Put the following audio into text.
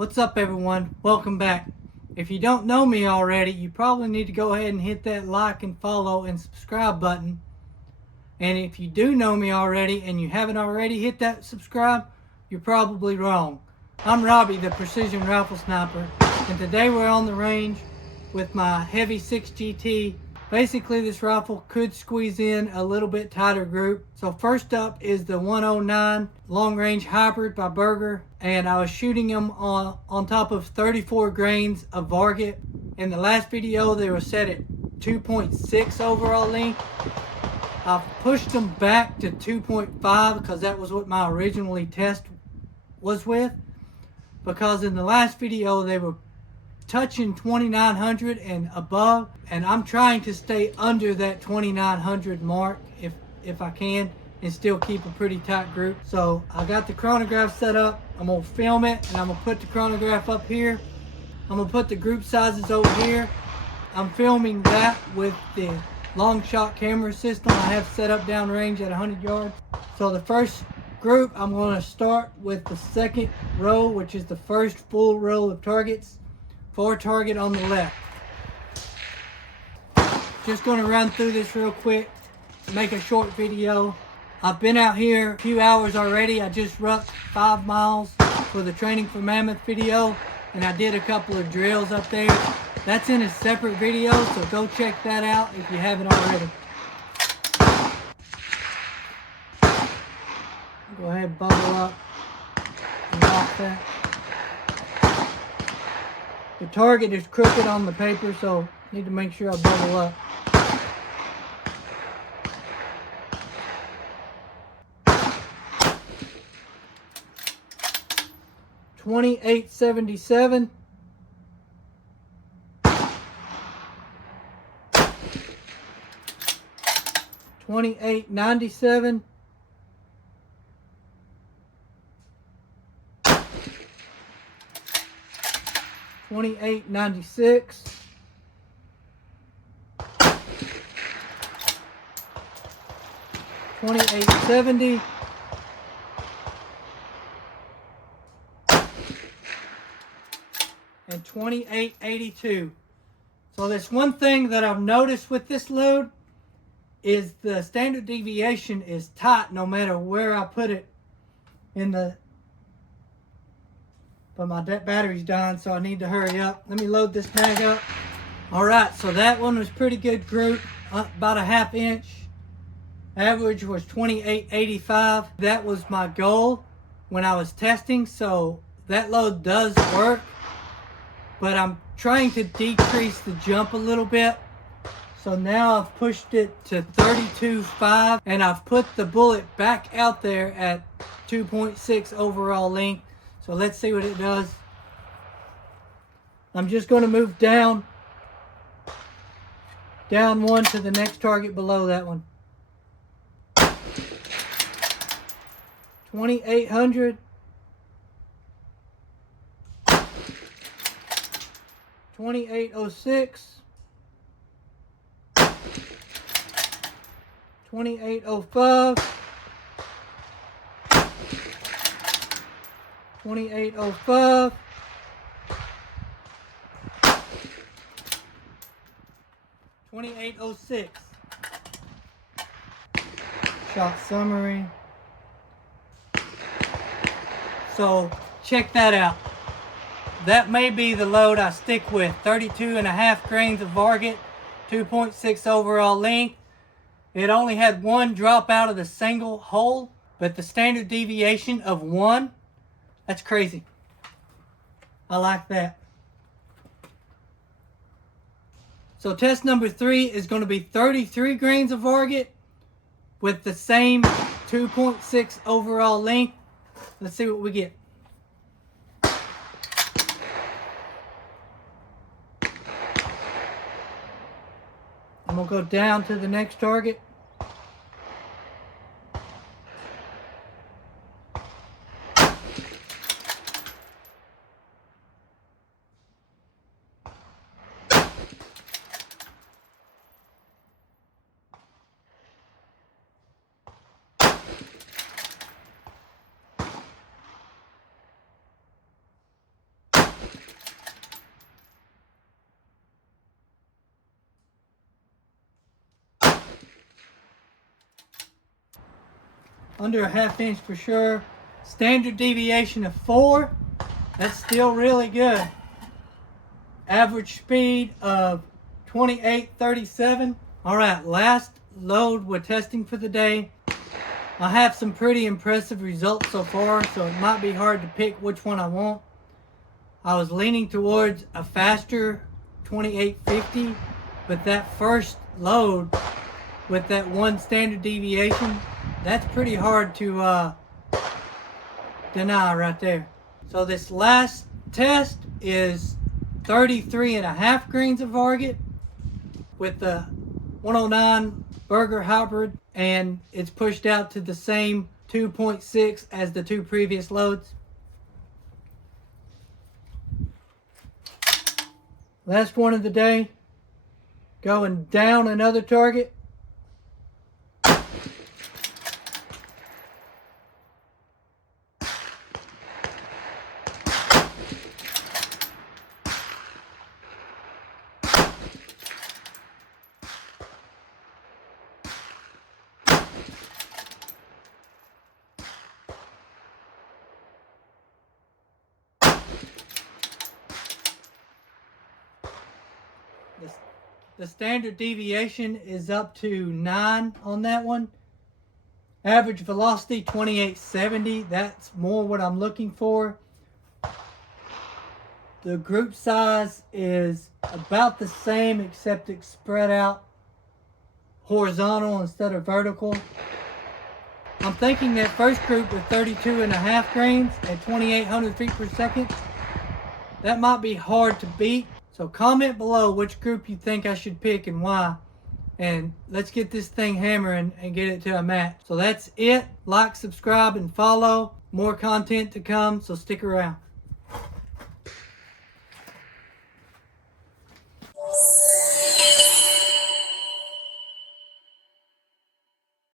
What's up, everyone? Welcome back. If you don't know me already, you probably need to go ahead and hit that like and follow and subscribe button. And if you do know me already and you haven't already hit that subscribe, you're probably wrong. I'm Robbie, the Precision Rifle Sniper, and today we're on the range with my Heavy 6 GT. Basically, this rifle could squeeze in a little bit tighter group. So first up is the 109 Long Range Hybrid by Berger, and I was shooting them on top of 34 grains of Varget. In the last video, they were set at 2.6 overall length. I've pushed them back to 2.5 because that was what my originally test was with. Because in the last video, they were touching 2900 and above, and I'm trying to stay under that 2900 mark if I can and still keep a pretty tight group. So I got the chronograph set up. I'm gonna film it and I'm gonna put the chronograph up here. I'm gonna put the group sizes over here. I'm filming that with the long shot camera system I have set up downrange at 100 yards. So the first group, I'm going to start with the second row, which is the first full row of targets. 4 target on the left. Just going to run through this real quick, make a short video. I've been out here a few hours already. I just rucked 5 miles for the Training for Mammoth video, and I did a couple of drills up there. That's in a separate video, so go check that out if you haven't already. Go ahead and bubble up and lock that. The target is crooked on the paper, so I need to make sure I bubble up. .2877. .2897. .2896. .2870. And .2882. So there's one thing that I've noticed with this load is the standard deviation is tight no matter where I put it in the. But my battery's dying, so I need to hurry up. Let me load this bag up. All right, so that one was pretty good group, about a 1/2 inch. Average was .2885. That was my goal when I was testing, so that load does work. But I'm trying to decrease the jump a little bit. So now I've pushed it to 32.5, and I've put the bullet back out there at 2.6 overall length. So let's see what it does. I'm just going to move down one to the next target below that one. 2800. 2806. 2805. 2805. 2806. Shot summary. So check that out. That may be the load I stick with. 32.5 grains of Varget, 2.6 overall length. It only had 1 drop out of the single hole, but the standard deviation of 1, that's crazy. I like that. So test number 3 is going to be 33 grains of Varget with the same 2.6 overall length. Let's see what we get. I'm going to go down to the next target. under a 1/2 inch for sure. Standard deviation of 4. That's still really good. Average speed of 28.37. All right, last load we're testing for the day. I have some pretty impressive results so far, so it might be hard to pick which one I want. I was leaning towards a faster 2850, but that first load with that 1 standard deviation, that's pretty hard to deny right there. So this last test is 33.5 grains of Varget with the 109 Berger hybrid, and it's pushed out to the same 2.6 as the 2 previous loads. Last one of the day, going down another target. The standard deviation is up to 9 on that one. Average velocity 2870. That's more what I'm looking for. The group size is about the same, except it's spread out horizontal instead of vertical. I'm thinking that first group with 32.5 grains at 2,800 feet per second, that might be hard to beat. So comment below which group you think I should pick and why. And let's get this thing hammering and get it to a match. So that's it. Like, subscribe, and follow. More content to come, so stick around.